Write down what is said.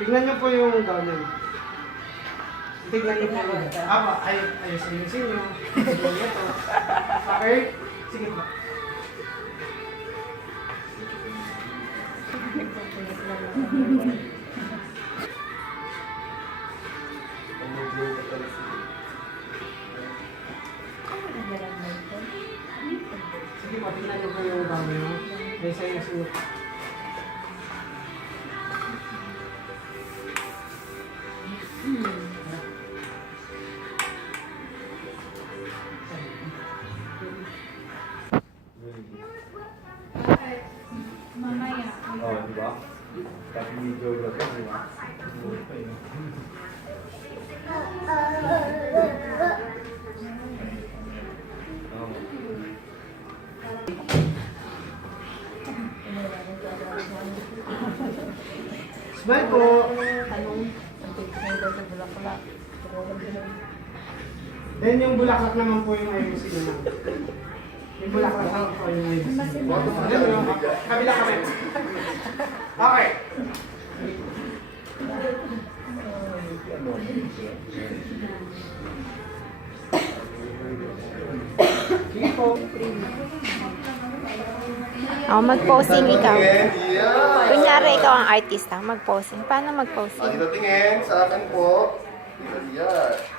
Tignan niyo po yung gown niyo. Tignan niyo po. Ayusin niyo. Okay? Sige po. Sige po, tignan niyo po yung gown niyo. Ayusin niyo. Mamaya. Oh, di ba? Tapi medyo gabi, di ba? Smile po. Then yung bulaklak naman po yung ayusin niyo. Yung bulaklak naman po yung ayusin niyo. Kabila kami. Okay. Sige po. Mag-posing ikaw. Yeah. Kunyari ikaw ang artista, mag-posing. Paano mag-posing? Dito tingin, sa akin po. Yan.